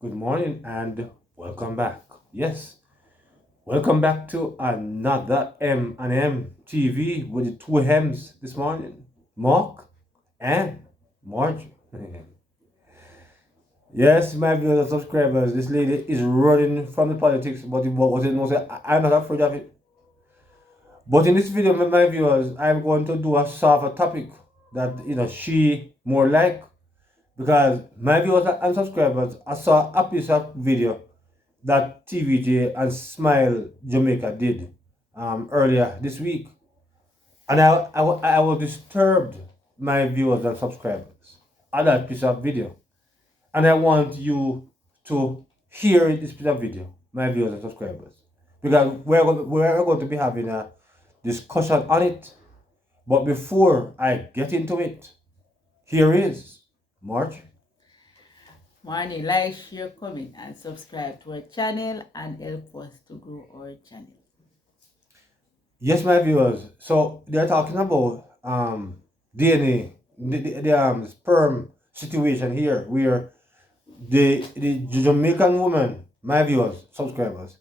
good morning, and welcome back. Yes, welcome back to another M&M TV with the two M's this morning, Mark and Marge. Yes, my viewers and subscribers, this lady is running from the politics, but what you know, I'm not afraid of it. But in this video, my viewers, I'm going to do a softer topic that she more like. Because my viewers and subscribers, I saw a piece of video that TVJ and Smile Jamaica did earlier this week. And I was disturbed, my viewers and subscribers, at that piece of video. And I want you to hear this piece of video, my viewers and subscribers. Because we're going to be having a discussion on it. But before I get into it, here is March. Morning, like, share, comment, and subscribe to our channel and help us to grow our channel. Yes, my viewers. So they're talking about DNA, the sperm situation here, where the Jamaican woman, my viewers, subscribers,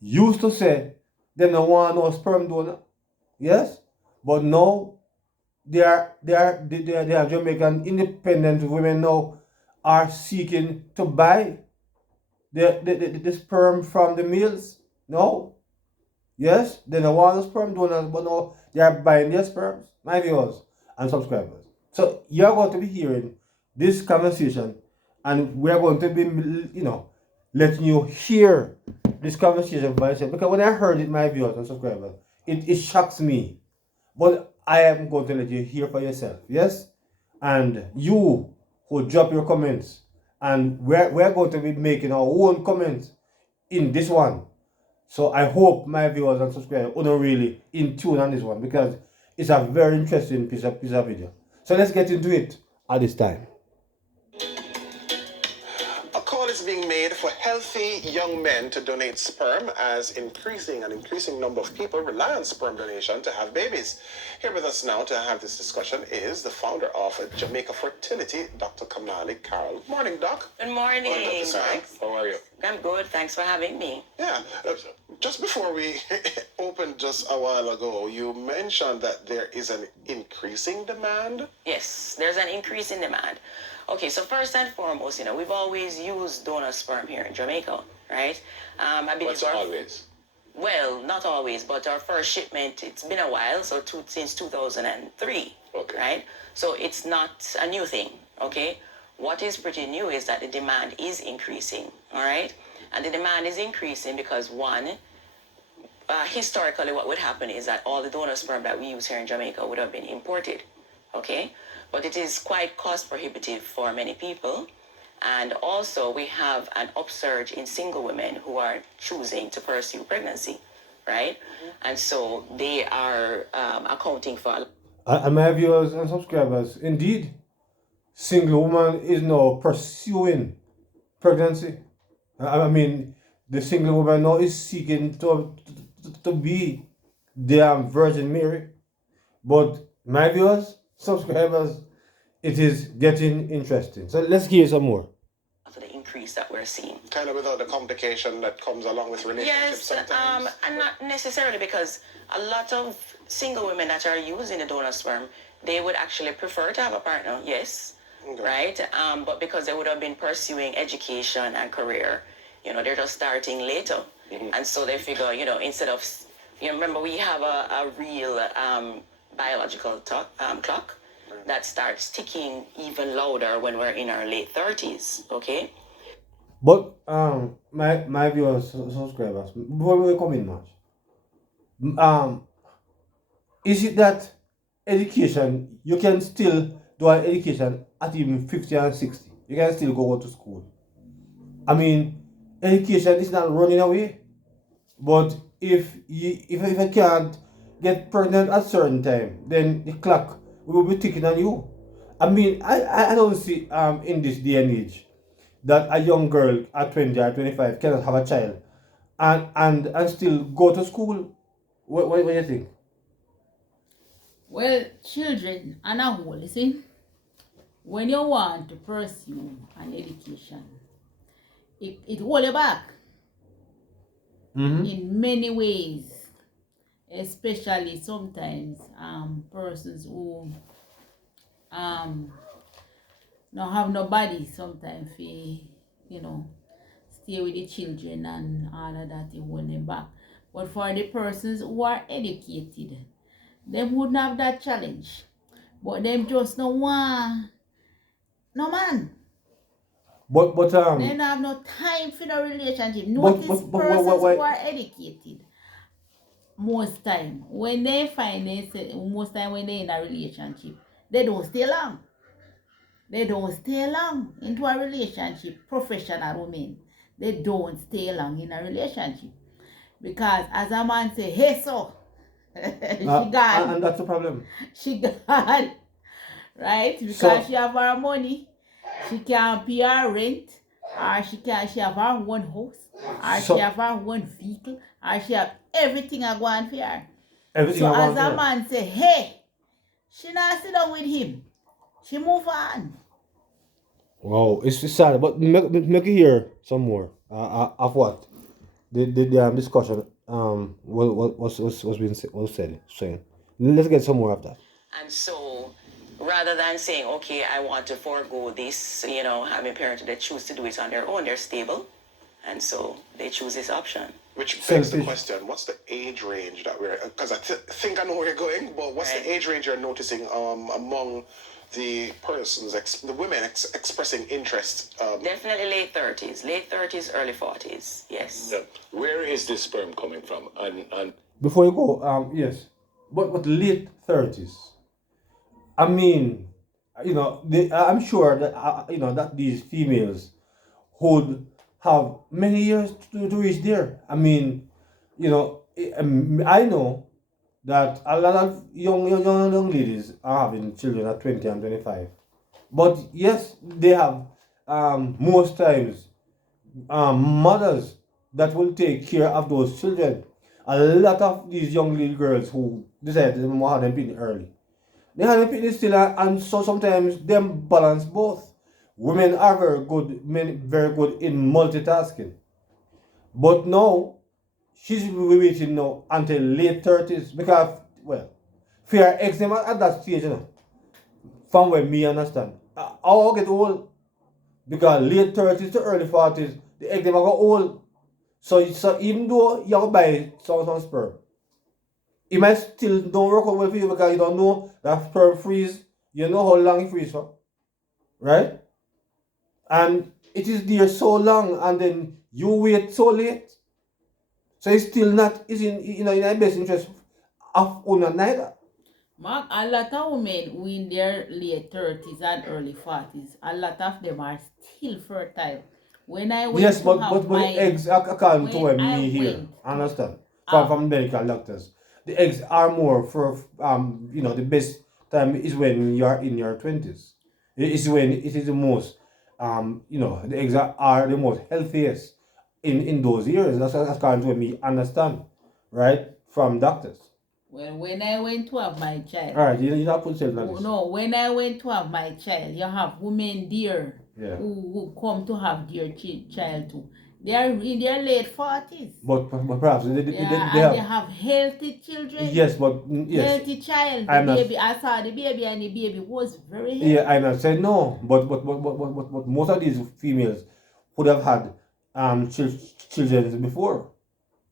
used to say they don't want no sperm donor. Yes, but now they are Jamaican independent women now are seeking to buy the sperm from the males. No. Yes, they don't want the sperm donors, but now they are buying their sperms, my viewers and subscribers. So you're going to be hearing this conversation, and we're going to be, letting you hear this conversation by yourself. Because when I heard it, my viewers and subscribers, it shocks me. But I am going to let you hear for yourself, yes? And you who drop your comments, and we're going to be making our own comments in this one. So I hope my viewers and subscribers are really in tune on this one, because it's a very interesting piece of video. So let's get into it at this time. A call is being made for healthy young men to donate sperm, as an increasing number of people rely on sperm donation to have babies. Here with us now to have this discussion is the founder of Jamaica Fertility, Dr. Kamali Carroll. Morning, Doc. Good morning. Dr. Carroll. How are you? I'm good. Thanks for having me. Yeah. Just before we opened just a while ago, you mentioned that there is an increasing demand. Yes, there's an increase in demand. Okay, so first and foremost, we've always used donor sperm here in Jamaica, right? I believe What's always? Well, not always, but our first shipment, it's been a while, so since 2003, Okay. right? So it's not a new thing, okay? What is pretty new is that the demand is increasing, all right? And the demand is increasing because, one, historically what would happen is that all the donor sperm that we use here in Jamaica would have been imported, okay? But it is quite cost prohibitive for many people. And also we have an upsurge in single women who are choosing to pursue pregnancy, right? And so they are accounting for... And my viewers and subscribers, indeed, single woman is now pursuing pregnancy. I mean, the single woman now is seeking to be the Virgin Mary. But my viewers, subscribers, it is getting interesting. So let's hear some more. For the increase that we're seeing. Kind of without the complication that comes along with relationships sometimes. And not necessarily, because a lot of single women that are using the donor sperm, they would actually prefer to have a partner, yes, Okay. right? But because they would have been pursuing education and career, they're just starting later. And so they figure, instead of, remember we have a real biological clock that starts ticking even louder when we're in our late 30s, okay? But my viewers, subscribers, before we come in much, is it that education, you can still do an education at even 50 and 60? You can still go to school. I mean, education is not running away. But if you can't get pregnant at a certain time, then the clock will be ticking on you. I mean, I don't see in this day and age that a young girl at 20 or 25 cannot have a child and still go to school. What do you think? Well, children on a whole, you see, when you want to pursue an education, it hold you back Mm-hmm. in many ways, especially sometimes persons who not have nobody sometimes stay with the children and all of that, it hold them back. But for the persons who are educated, them wouldn't have that challenge. But them just no want no man. But They don't have no time for no relationship. but Notice but persons why? who are educated, most time when they find themselves, most time when they're in a relationship, they don't stay long. They don't stay long into a relationship. Professional women, they don't stay long in a relationship because as a man say, hey so, she gone, And that's the problem. she gone, right? Because So she have her money, she can pay her rent, or she have her own house, or she so have her own vehicle, or she have everything I go on for her. everything So I as want a here. man say, hey, she not sit down with him. She move on. Wow, it's sad, but make you hear some more of what the discussion was being was said saying. Let's get some more of that. And so rather than saying, okay, I want to forego this, having parents that choose to do it on their own, they're stable. And so they choose this option. Which begs the Selfish. question: what's the age range that we're? Because I think I know where you're going, but what's Right. the age range you're noticing among the persons, the women expressing interest? Definitely late 30s, early 40s. Yes. Now, where is this sperm coming from? And Before you go, yes, but late 30s. I mean, I'm sure that that these females would have many years to reach there. I mean, I know that a lot of young ladies are having children at 20 and 25. But yes, they have most times mothers that will take care of those children. A lot of these young little girls who decide to have them picnic early, they have them picnic still, and so sometimes them balance both. Women are very good, men very good in multitasking. But now she's waiting now until late 30s because, well, for her eczema at that stage, from where me understand. I'll get old because late 30s to early 40s, the eczema got old. So even though you buy some sperm, it might still don't work out well for you because you don't know that sperm freeze. You know how long it freeze for, right? And it is there so long, and then you wait so late. So it's still not is in the best interest of owner neither. Mark, a lot of women who in their late 30s and early 40s, a lot of them are still fertile. When I went Yes, to but have the my, eggs according to when what I me here, went understand to, from medical doctors, the eggs are more for the best time is when you are in your 20s. It is when it is the most the eggs are the most healthiest in those years. That's according to what me understand, right, from doctors. well, when I went to have my child, All right, you not put yourself on oh, this. no, when I went to have my child, you have women there Yeah. who come to have their child too. They are in their late 40s. But perhaps they And have they have healthy children. yes, but yes, Healthy child. The I'm not. baby, I saw the baby, and the baby was very healthy. Yeah, I'm not saying no, but most of these females would have had children before.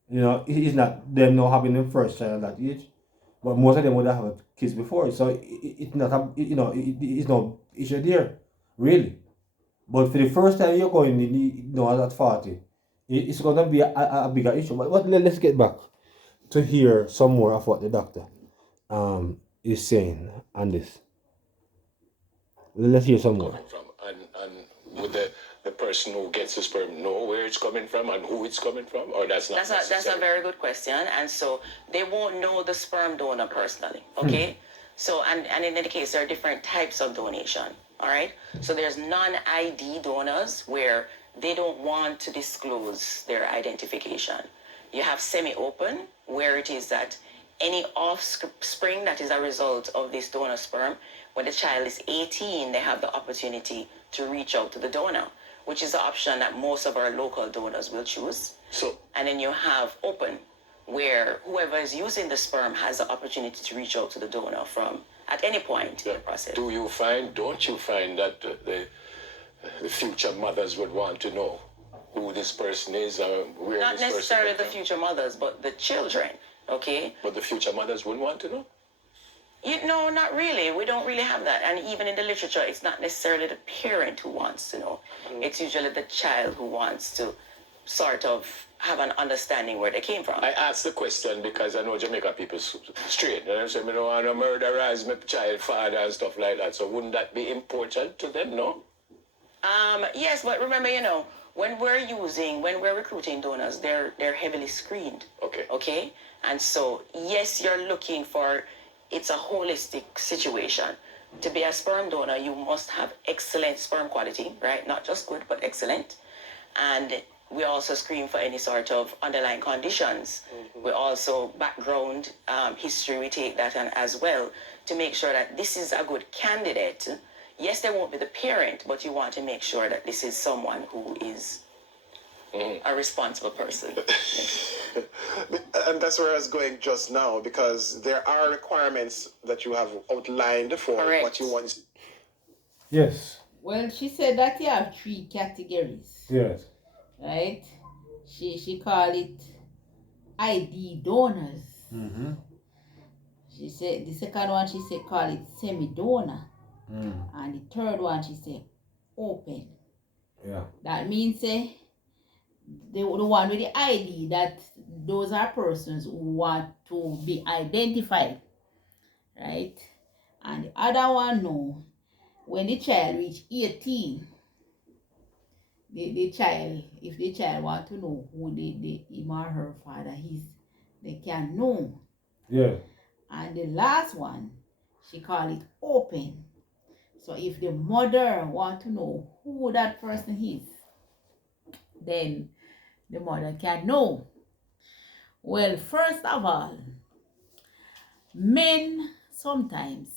It's not them not having them first child at that age, but most of them would have had kids before. So it's not it's no issue there, really. But for the first time you're going, at 40, it's going to be a bigger issue. But let's get back to hear some more of what the doctor is saying on this. Let's hear some more. coming from? And would the person who gets the sperm know where it's coming from and who it's coming from? Or that's not That's a very good question. And so they won't know the sperm donor personally. Okay? So and in any case there are different types of donation. All right? So there's non-ID donors where they don't want to disclose their identification. You have semi-open where it is that any offspring that is a result of this donor sperm, when the child is 18, they have the opportunity to reach out to the donor. which is the option that most of our local donors will choose. So, And then you have open, where whoever is using the sperm has the opportunity to reach out to the donor from at any point in the process. don't you find that the future mothers would want to know who this person is or where Not this person necessarily came the from? future mothers, but the children, okay? But the future mothers wouldn't want to know? No, not really. We don't really have that. And even in the literature, it's not necessarily the parent who wants to know. It's usually the child who wants to sort of have an understanding where they came from. I asked the question because I know Jamaica people straight. And I say, I don't want to murderize my child father and stuff like that. So wouldn't that be important to them, no? Yes, but remember, when we're recruiting donors, they're heavily screened. Okay. Okay? And so, yes, you're looking for, it's a holistic situation. To be a sperm donor, you must have excellent sperm quality, right? Not just good, but excellent. And we also screen for any sort of underlying conditions. We also background history, we take that on as well to make sure that this is a good candidate. Yes, there won't be the parent, but you want to make sure that this is someone who is a responsible person. and that's where I was going just now, because there are requirements that you have outlined for Correct. what you want. Yes. Well, she said that you have 3 categories, Yes. right? She called it ID donors. Mm-hmm. She said the second one, she said call it semi-donor. And the third one, she said open. Yeah. That means the one with the ID, that those are persons who want to be identified, right? And the other one, no. When the child reach 18, the child, if the child want to know who him or her father is, they can know. Yeah. And the last one, she call it open. So if the mother want to know who that person is, then the mother can know. Well, first of all, men sometimes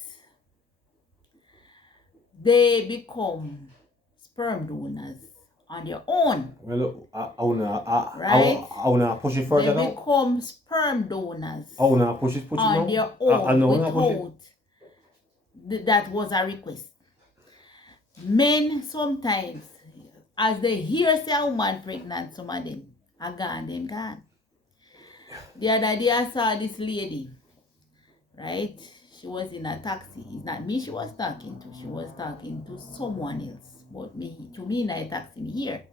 they become sperm donors on their own. Well, I Right? wanna push it further They now. become sperm donors I wanna push it on now. their I own know wanna push it. without that was a request. Men sometimes, as they hear say a woman pregnant, some of them are gone. The other day I saw this lady, right? She was in a taxi. It's not me she was talking to. She was talking to someone else. But to me in a taxi me here.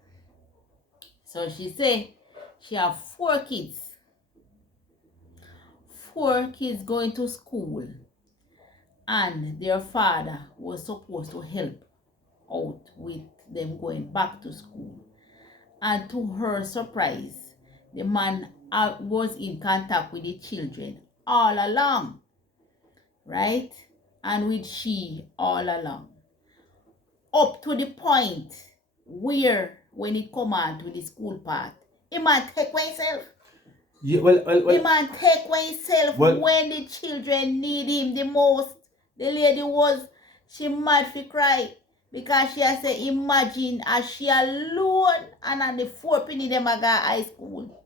So she said she have 4 kids. 4 kids going to school. And their father was supposed to help out with them going back to school. And to her surprise, the man was in contact with the children all along, right? And with she all along. Up to the point where, when it come on to the school part, he might take away himself. Yeah, well. He might take away himself when the children need him the most. The lady she mad for cry. Because she has said, imagine as she alone and at the 4 penny them a go high school.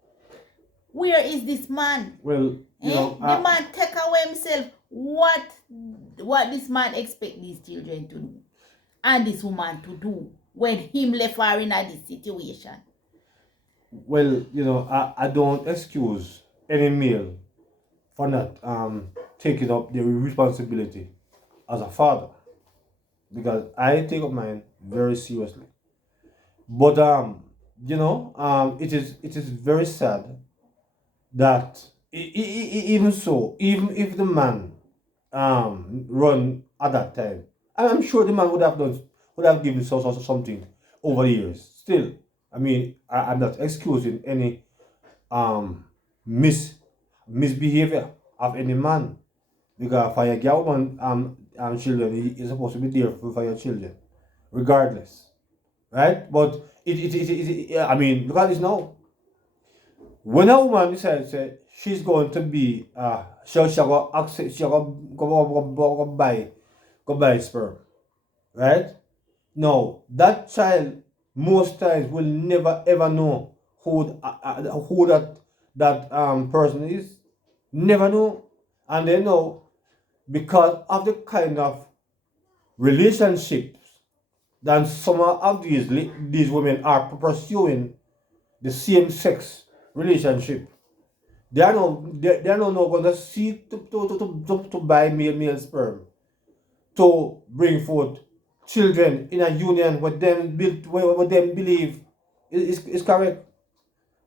Where is this man? Well, the man take away himself. What this man expect these children to do and this woman to do when him left her in this situation? Well, I don't excuse any male for not taking up the responsibility as a father, because I take up mine very seriously. But it is very sad that even so, even if the man run at that time, and I'm sure the man would have given something over the years. Still, I mean, I'm not excusing any misbehavior of any man, because for your girl children, you're supposed to be there for your children, regardless, right? But I mean, look at this now. When a woman decides that she's going to be she go access, she go buy sperm, right? No, that child most times will never ever know who that person is. Never know. And they know because of the kind of relationships that some of these women are pursuing the same sex relationship. They are not going to seek to buy male sperm to bring forth children in a union what them built what them believe is correct.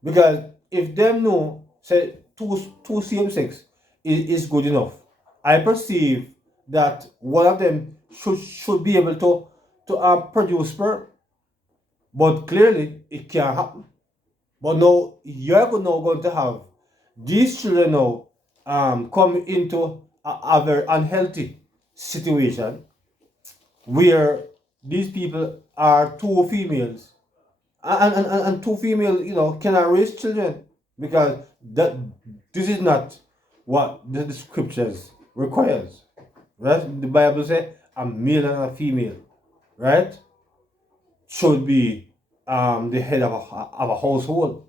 Because if them know say two same sex is good enough, I perceive that one of them should be able to produce sperm. But clearly it can't happen. But now you're now going to have these children now come into a very unhealthy situation where these people are two females and two females, cannot raise children because that this is not what the scriptures requires. Right? The Bible says a male and a female, right, should be the head of a household.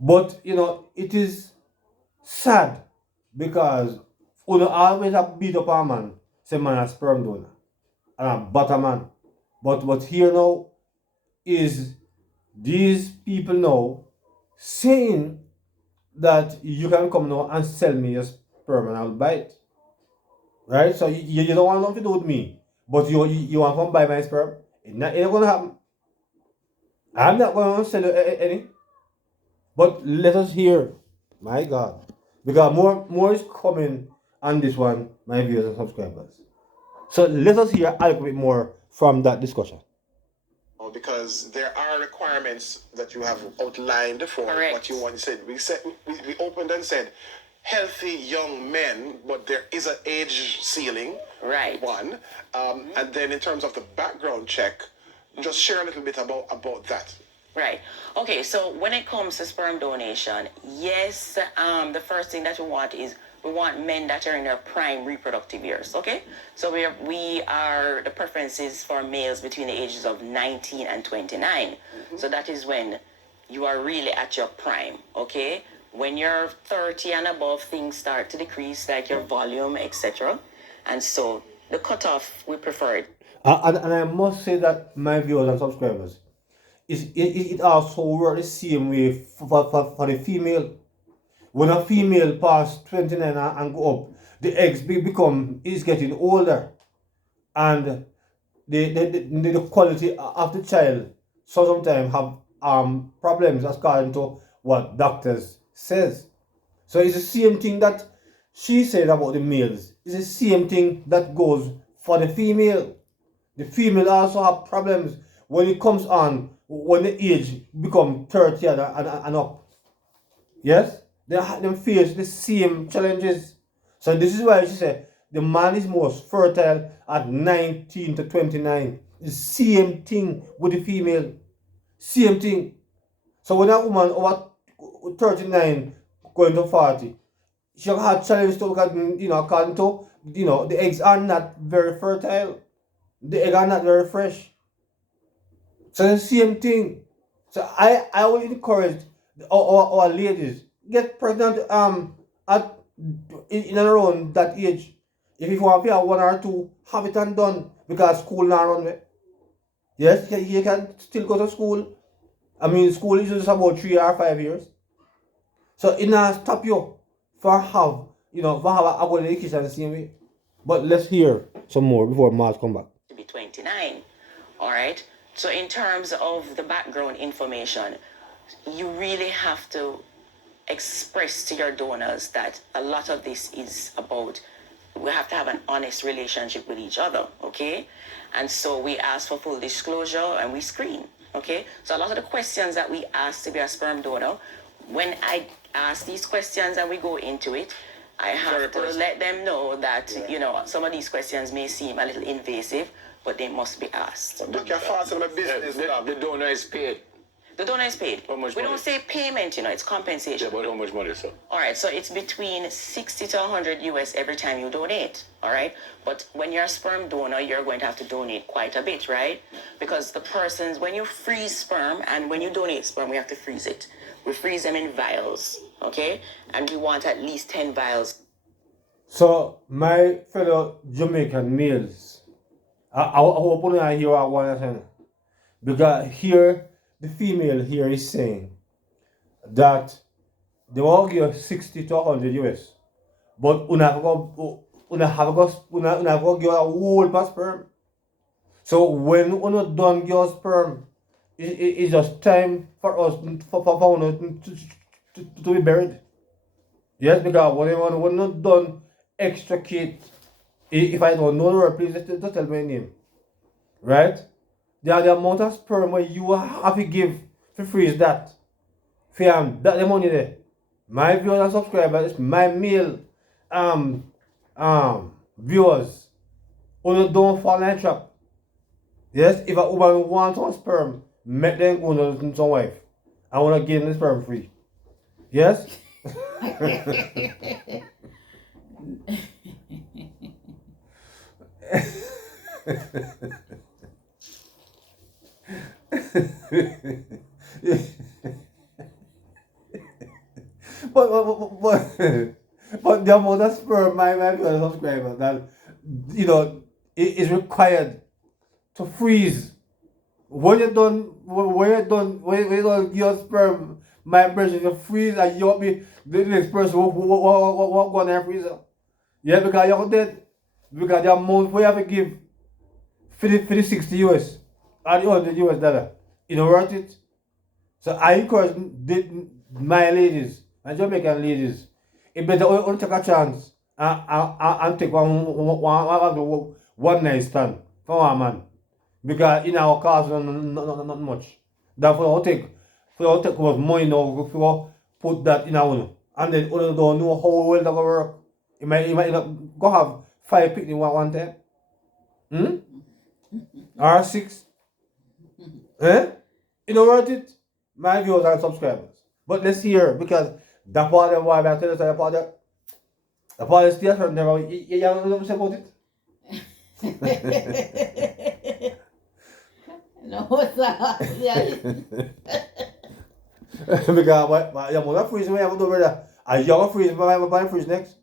But it is sad because you always have beat up a man, say man a sperm donor and a butter man. But here now is these people now saying that you can come now and sell me your sperm and I'll buy it. Right? So you don't want nothing to do with me, but you want to come buy my sperm? It ain't gonna happen. I'm not gonna sell you any. But let us hear, my God, because more is coming on this one, my viewers and subscribers. So let us hear a little bit more from that discussion. Because there are requirements that you have outlined for Correct. what you want. We opened and said healthy young men, but there is an age ceiling. Right. One, and then in terms of the background check, just share a little bit about that. Right. Okay, so when it comes to sperm donation, yes, the first thing that we want is we want men that are in their prime reproductive years, okay? So we are the preferences for males between the ages of 19 and 29. So that is when you are really at your prime, okay? When you're 30 and above, things start to decrease, like your volume, etc. And so the cutoff, we prefer it. And I must say that my viewers and subscribers, it also works the same way for the female. When a female pass 29 and go up, the eggs is getting older, and the quality of the child sometimes have problems according to what doctors says. So it's the same thing that she said about the males. It's the same thing that goes for the female. The female also have problems when it comes on when the age become 30 and up. Yes? They face the same challenges. So this is why she said the man is most fertile at 19 to 29. The same thing with the female. Same thing. So when a woman over 39 going to 40, she had challenge to according to the eggs are not very fertile. The eggs are not very fresh. So the same thing. So I will encourage our ladies get pregnant at in and around that age. If you want to have one or two, have it and done because school not run way. Yes, you can still go to school. I mean, school is just about 3 or 5 years. So it not stop you for have a good education the same way. But let's hear some more before Mars come back. To be 29, all right? So in terms of the background information, you really have to express to your donors that a lot of this is about we have to have an honest relationship with each other, okay? And so we ask for full disclosure and we screen, okay? So a lot of the questions that we ask to be a sperm donor, when I ask these questions and we go into it, I have to let them know that, some of these questions may seem a little invasive, but they must be asked. Look, you're fast in my business. The donor is paid. The donor is paid. How much we money? don't say payment, it's compensation. Yeah, but how much money, sir? All right, so it's between 60 to 100 US every time you donate. All right, but when you're a sperm donor, you're going to have to donate quite a bit, right? Because when you freeze sperm and when you donate sperm, we have to freeze it. We freeze them in vials, okay? And we want at least 10 vials. So, my fellow Jamaican males, I hope you hear what I want to say. Because here, the female here is saying that they will give 60 to 100 US. But una have to give a whole pass sperm. So when una done your sperm, it's just time for us for una to be buried. Yes, because when we're not done extricate, if I don't know the word, please just tell my name. Right? The amount of sperm where you have to give to freeze that. Fam, that the money there. My viewers and subscribers, my male viewers, only don't fall in trap. Yes, if a woman wants some sperm, make them go to some wife. I want to give them the sperm free. Yes? but the amount of sperm my viewers and subscribers that it is required to freeze. When you don't your sperm, my person to freeze and you'll be the next person who go in the freezer. Yeah, because you're dead. Because the amount we have to give for the 60 US or the 100 US dollar, worth it. So I encourage my ladies and Jamaican ladies, it better only take a chance and take one night stand for one man. Because in our cars, not much. Therefore, we take money now, we put that in our and then we don't know how well that will work. You might not go have 5 picnic one time. Or 6. Worth it? My viewers and subscribers. But let's hear, because the part of why I tell you the part of station, never you know what I'm saying about it? No, sir. Yeah. Because what you want to freeze me, I will do better. And you want to freeze, but I will buy freeze next.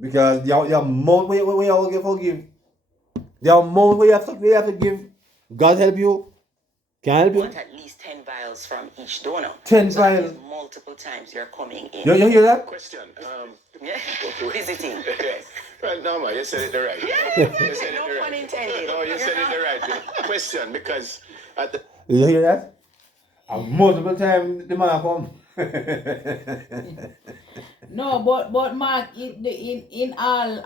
Because the amount we all forgive. The amount we have to give. God help you. Can I help We you? want at least 10 vials from each donor. 10 So that vials. is multiple times you're coming in. You hear that? Question. Yeah. Visiting. Well, no, man, you said it the right way. Yeah. You said it No the pun right. intended. No, you said it the right way. Question, because at the You hear that? And multiple times the man come. No, but Mark, in all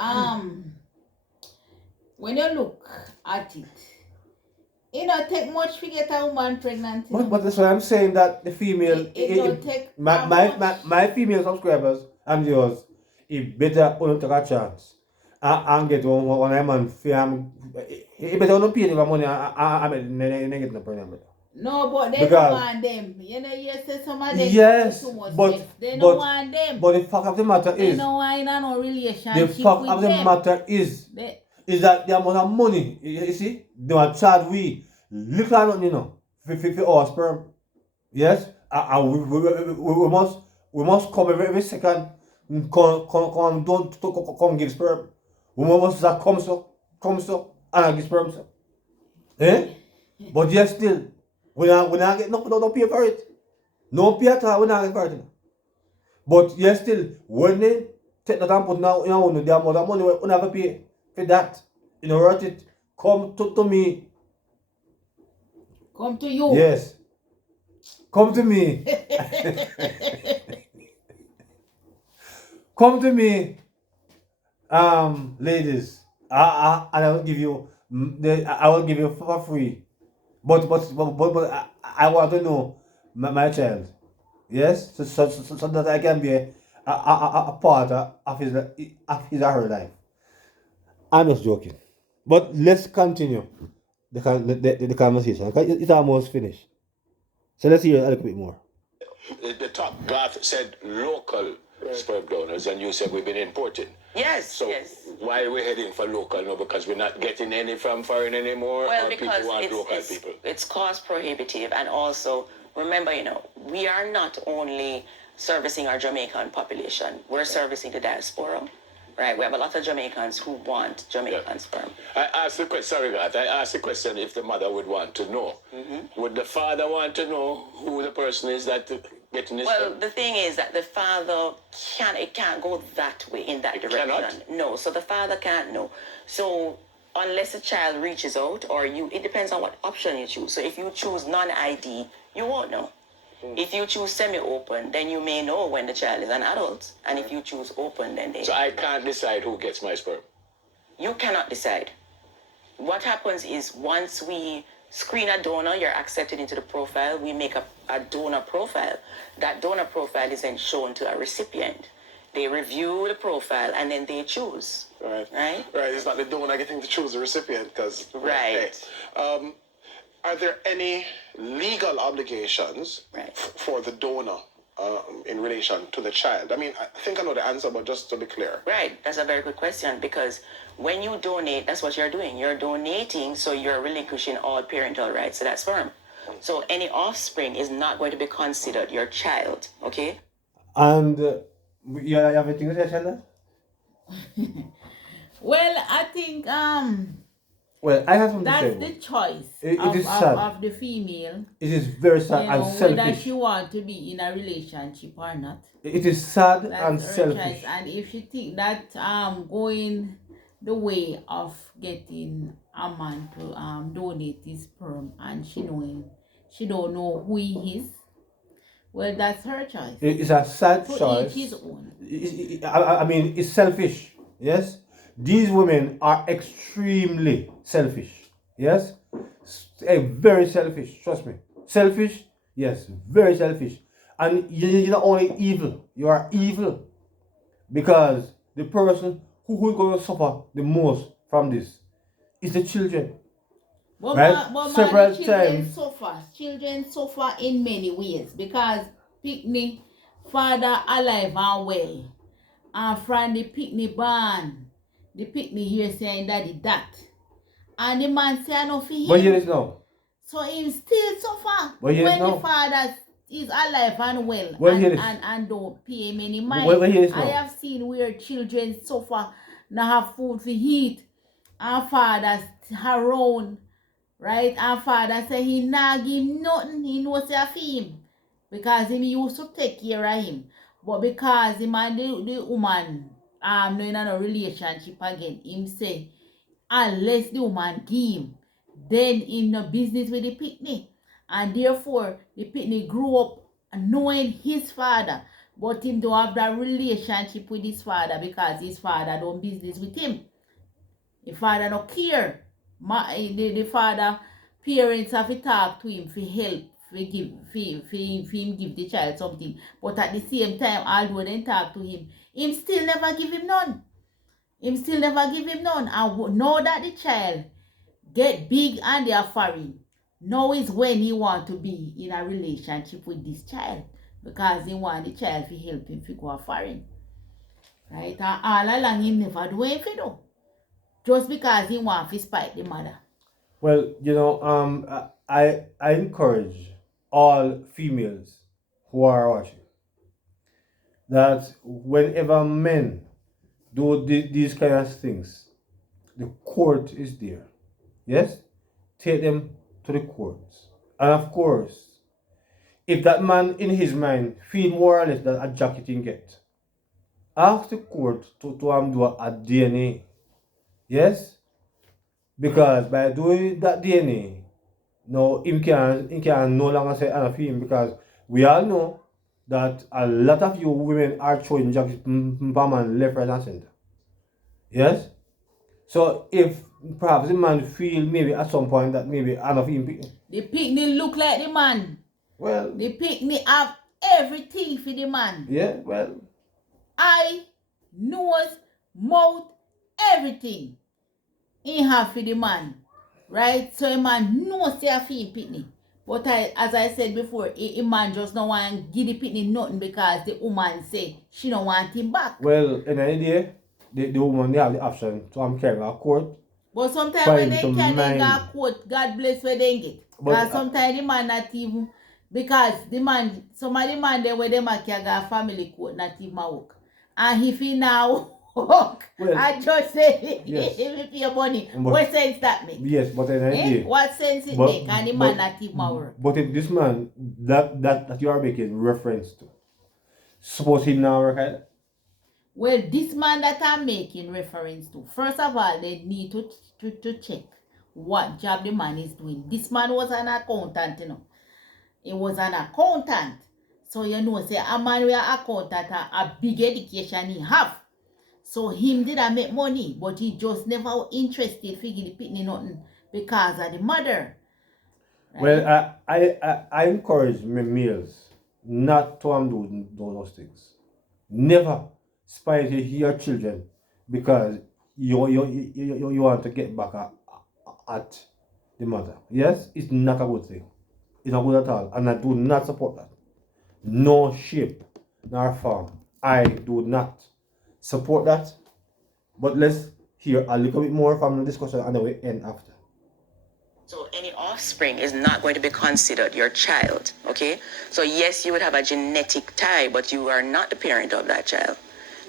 when you look at it, it don't take much to get a woman pregnant. But that's why I'm saying that the female, It don't take my female subscribers and yours, it better only take a chance and get one of man it better only pay them money and get no pregnant. No, but they Because- don't want them. You say some of them Yes, too much but- sex. They but- don't want them. But the fact of the matter They is, don't want no relationship the fact with of the them. matter is that the amount of money, you see, they want to charge we little or nothing, for our sperm. Yes, and we must come every second, come give sperm. We must just come so, and I give sperm so. But yes, still, we not get no pay for it. No pay at all, we not get for it. But yes, still, when they take that and put now the amount of money we never pay for that, worth it. Come to me. Come to you. Yes. Come to me. Come to me, ladies. And I will give you for free. But I want to know my child. Yes, so that I can be a part of his or her life. I'm just joking. But let's continue the conversation. It's almost finished. So let's hear a little bit more. The top graph said local sperm donors, and you said we've been importing. Yes, So yes. why are we heading for local now? Because we're not getting any from foreign anymore, Well, or because people want local people? it's cost prohibitive, and also remember, we are not only servicing our Jamaican population, we're servicing the diaspora, right? We have a lot of Jamaicans who want Jamaican sperm. I asked the question, sorry, God, I asked the question if the mother would want to know. Would the father want to know who the person is that getting his Well, sperm? the thing is that the father can't go that way, in that direction. cannot? No, so the father can't know. So unless a child reaches out, or it depends on what option you choose. So if you choose non-ID, you won't know. If you choose semi-open, then you may know when the child is an adult. And if you choose open, then So I can't decide who gets my sperm. you cannot decide. What happens is, once we screen a donor, you're accepted into the profile, we make a donor profile. That donor profile is then shown to a recipient. They review the profile and then they choose. Right. Right? Right. It's not the donor getting to choose the recipient, because. Right. Are there any legal obligations Right. for the donor in relation to the child? I mean, I think I know the answer, but just to be clear. Right. That's a very good question, because when you donate, that's what you're doing. You're donating, so you're relinquishing all parental rights to that sperm. So any offspring is not going to be considered your child, okay? And you have anything to say, Shanda? Well, I think Well, I have something to that's say. the choice It of, is of, sad. of the female. It is very sad and Whether selfish. she want to be in a relationship or not. It is sad That's and her selfish. choice. And if she think that going the way of getting a man to donate his sperm, and she don't know who he is, well, that's her choice. It is a sad To choice. each his own. I mean, it's selfish. Yes, these women are extremely selfish. Yes, very selfish. Trust me, selfish. Yes, very selfish. And you're not only evil, you are evil, because the person who is going to suffer the most from this is the children. But Right? but Several the children times. suffer. Children suffer in many ways, because picnic father alive and well, and from the picnic born, the picnic here saying daddy that, and the man say no for him. But here is now. So he still suffer But here is when the now. father is alive and well, Well, here is. and don't pay him any mind. Well, here is I now. have seen where children suffer, not have food to eat, and fathers around, right? And father say he not give him nothing, he knows say for him, because him used to take care of him. But because him and the woman no in a relationship again, him say unless the woman give him, then in no business with the picnic. And therefore the picnic grew up knowing his father, but him don't have that relationship with his father, because his father don't business with him. The father don't care. The father parents have to talk to him for help, for him give the child something. But at the same time, although they talk to him still never give him none. Him still never give him none. And know that the child get big and they are foreign, now is when he want to be in a relationship with this child, because he want the child to help him to go foreign. Right? And all along him never do anything though, just because he want to spite the mother. Well, I encourage all females who are watching that whenever men do these kind of things, the court is there. Yes, take them to the courts, and of course, if that man in his mind feel more or less that a jacket can get, ask the court to do a DNA. Yes, because by doing that DNA, no, him can no longer say enough him, because we all know that a lot of you women are throwing jackets man left, right, and center. Yes? So if perhaps the man feel maybe at some point that maybe enough him, The picnic look like the man. well, The picnic have everything for the man. yeah, well, Eye, nose, mouth, everything he have for the man. Right? So a man knows they are for him picnic. But as I said before, a man just don't want to give the pitney nothing because the woman say she don't want him back. Well, in any day, the woman they have the option to carry a court. But sometimes for when him they to can they mind. got quote, God bless where they get. But, Because sometimes the man not even, because the man, some of the man they where they can got family court not even work. And if he now work, Well, I just say yes. if you pay money, But- what sense that make? Yes, but in any day. What sense it But- make? And the man not even work. But if this man that you are making reference to, suppose he now work at Well, this man that I'm making reference to, first of all, they need to check what job the man is doing. This man was an accountant, you know. He was an accountant. So, you know, say a man with an accountant, a big education he have. So, him did I make money, but he just never interested figure the pitney nothing because of the mother. Right? Well, I encourage males not to do those things. Never spite your children because you want to get back at the mother. Yes, it's not a good thing. It's not good at all, and I do not support that. No shape nor form. I do not support that. But let's hear a little bit more from the discussion and then we end after. So any offspring is not going to be considered your child, okay? So yes, you would have a genetic tie, but you are not the parent of that child.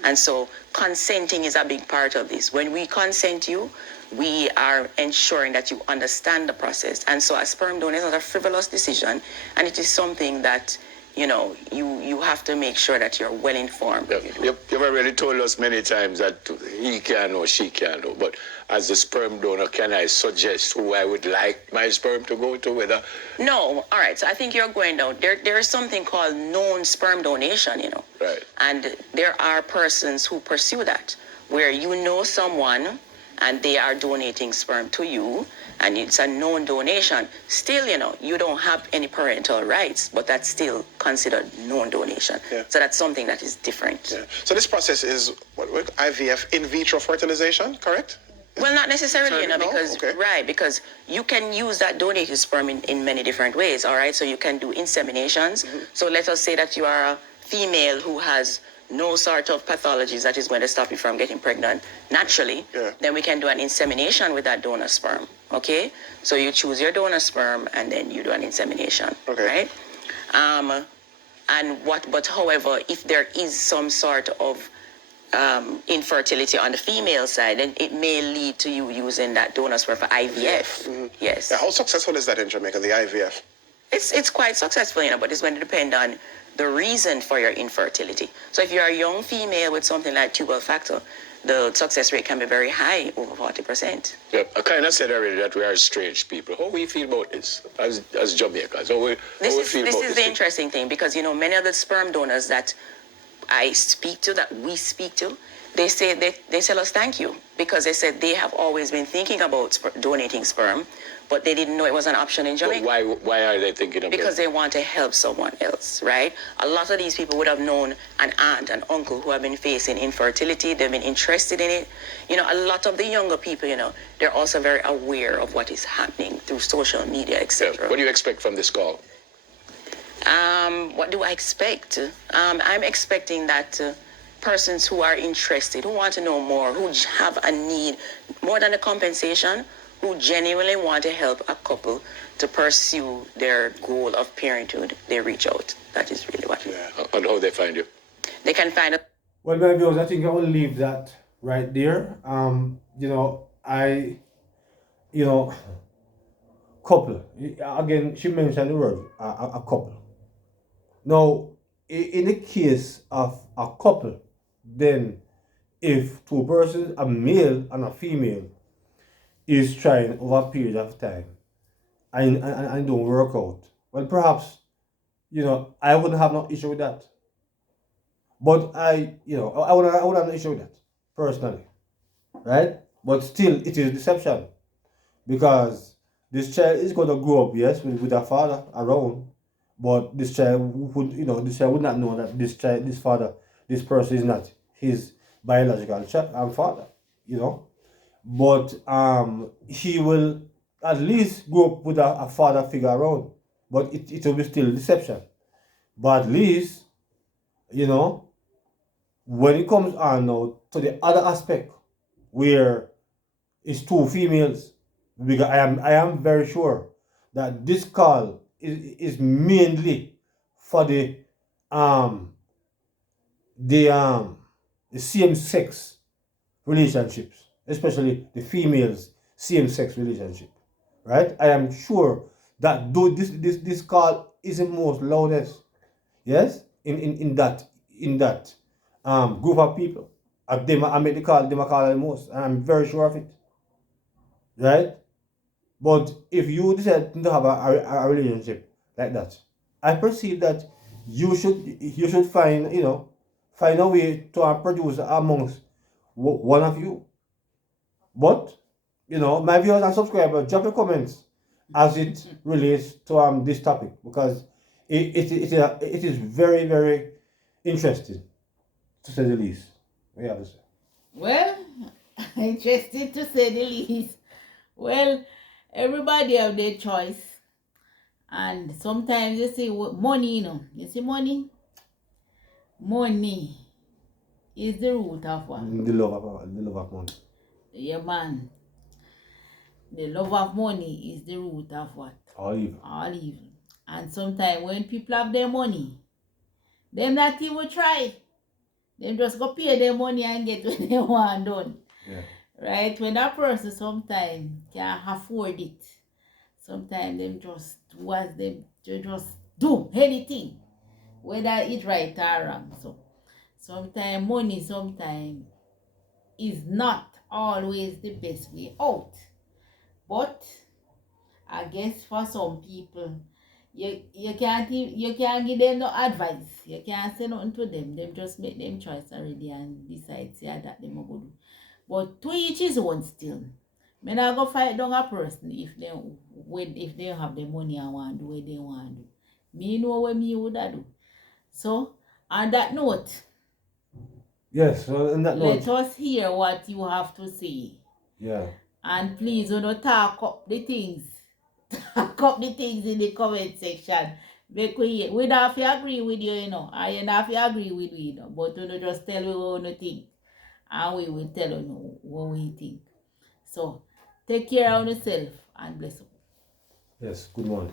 And so consenting is a big part of this. When we consent you, we are ensuring that you understand the process. And so a sperm donor is not a frivolous decision, and it is something that, you know, you have to make sure that you're well informed. You've already told us many times that he can or she can know, but as a sperm donor, can I suggest who I would like my sperm to go to? Whether No, all right. So I think you're going down. There is something called known sperm donation, you know. Right. And there are persons who pursue that, where you know someone and they are donating sperm to you, and it's a known donation. Still, you know, you don't have any parental rights, but that's still considered known donation. Yeah. So that's something that is different. Yeah. So this process is what IVF, in vitro fertilization, correct? Well, not necessarily, you know, No? because Okay. right, because you can use that donated sperm in many different ways. All right, so you can do inseminations. So let us say that you are a female who has no sort of pathologies that is going to stop you from getting pregnant naturally. Yeah. Then we can do an insemination with that donor sperm. Okay, so you choose your donor sperm and then you do an insemination. Okay. Right. But however, if there is some sort of infertility on the female side, then it may lead to you using that donor sperm for IVF. Yes. Yeah, how successful is that in Jamaica, the IVF? It's quite successful, you know, but it's going to depend on the reason for your infertility. So if you're a young female with something like tubal factor, the success rate can be very high, over 40%. yeah, I kind of said already that we are strange people. How we feel about this as Jamaicans? How we This feel is about the interesting thing, because, you know, many of the sperm donors that I speak to, that we speak to, they say they tell us thank you, because they said they have always been thinking about donating sperm, but they didn't know it was an option in Jamaica. But why are they thinking about Because it? they want to help someone else, right? A lot of these people would have known an aunt, an uncle who have been facing infertility. They've been interested in it. You know, a lot of the younger people, you know, they're also very aware of what is happening through social media, Yeah. etc. What do you expect from this call? What do I expect? I'm expecting that persons who are interested, who want to know more, who have a need, more than a compensation, who genuinely want to help a couple to pursue their goal of parenthood, they reach out. That is really what. Yeah. And how they find you? They can find us. Well, my viewers, I think I will leave that right there. Couple. Again, she mentioned the word a couple. Now, in the case of a couple, then if two persons, a male and a female, is trying over a period of time and don't work out, well, perhaps, I wouldn't have no issue with that. But I wouldn't have no issue with that, personally. Right? But still, it is deception. Because this child is going to grow up, yes, with a father around. But this child would not know that this person is not his biological father, But he will at least grow up with a father figure around. but it will be still deception. But at least, you know, when it comes on now to the other aspect where it's two females, because I am very sure that this call is mainly for um the the same sex relationships, especially the females same sex relationship, right? I am sure that though this call is the most loudest, yes, in that group of people. I make the call, them a call the most, and I'm very sure of it, right? But if you decide to have a relationship like that, I perceive that you should find a way to produce amongst one of you. But my viewers and subscribers, drop your comments as it relates to this topic, because it is very, very interesting, to say the least. We have to say. Well, interesting to say the least. Well, everybody have their choice. And sometimes you see money, you see money is the root of what? The love of money. Yeah, man. The love of money is the root of what? All evil. All evil. And sometimes when people have their money, them not even try. Them just go pay their money and get what they want done. Yeah. Right? When that person sometimes can't afford it, sometimes them just they just do anything, whether it's right or wrong. So sometimes money is not always the best way out. But I guess for some people, you can't give them no advice. You can't say nothing to them. Them just make them choice already and decide say that them go do. But to each his own still. Me not go fight down a person if they have the money and want to do what they want to do. Me know what me would do. So on that note, Yes. So on that let note, us hear what you have to say. yeah. And please don't talk up the things. Talk up the things in the comment section. We don't have to agree with you, or you don't have to agree with we, but you just tell me what you think. And we will tell you what we think. So take care of yourself and bless you. Yes. Good morning.